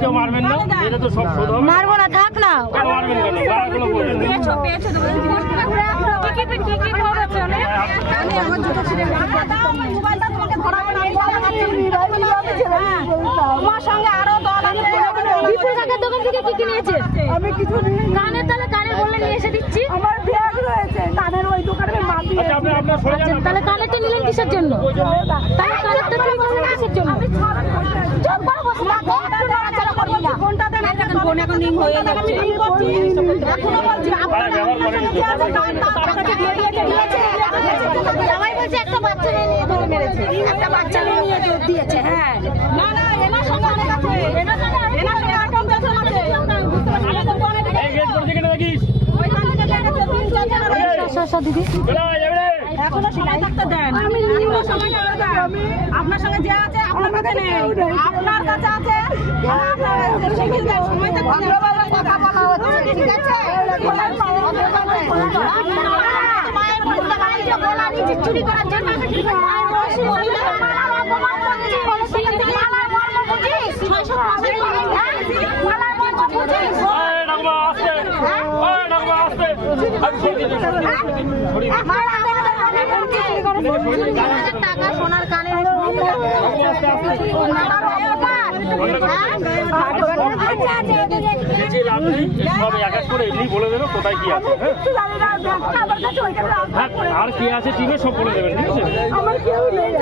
কেউ মারবেন না, এটা তো সব শোধ হবে। মারবো না, থাক না। মারবেন কেন? মারার কোনো প্রয়োজন নেই। তোমার সঙ্গে আরো দল আছে। বিপুল কাকার দোকান থেকে কি কি নিয়েছে? আমি কিছু নিই। কানের তাহলে কানের বললে নিয়ে এসে দিচ্ছি। আমার ব্যাগ রয়েছে কানের, ওই দোকানে মাল দিয়ে। আচ্ছা, আপনার সরে যান। তাহলে কানেরটা নিলেন কিসের জন্য? তাই কানেরটা চুরি করলেন কিসের জন্য? চুপ করে বসে থাকো। কোনটা দেন? কোন এখন রিং হয়ে যাচ্ছে। আমি রিং করছি। এখনো বলছি আপনারা টাকাটা দিয়ে দিয়েছে। জামাই বলছে একটা বাচ্চা নিয়ে ধরে মেরেছে। একটা বাচ্চা নিয়ে দিয়েছে। হ্যাঁ, না না, এনার সঙ্গে অনেক আছে। এনার সঙ্গে অ্যাকাউন্ট আছে। আমি তো বলে দিই। এই গেট করে দিকে দেখিস। ওইখান থেকে দেখেছে 3-4 জন। দিদি বেলা যাবে রে। এখনো সময় থাকতে দেন। আমি এখনো সময় থাকতে দেন। আপনার সঙ্গে যে আছে আপনার কাছে নেই। আপনার কাছে আছে। আপনার শিখিয়ে দেন, সময় থাকতে দেন। কথা বলা হচ্ছে, ঠিক আছে? মায়ের বলতে পারি যে বলা নিজে চুরি করার জন্য মায়ের বয়সী মহিলা মালার অপমান করছে। মালার মর্ম বুঝিস? 650 মালার মর্ম বুঝিস? এই ডাকবা আসতে। এই ডাকবা আসতে। আমি সরে দিই। টাকা সোনার কানে সব এক এক করে এমনি বলে দেবে কোথায় কি আছে। হ্যাঁ, আর কি আছে টিমে সব বলে দেবেন, ঠিক আছে? আমার কেউ নেই।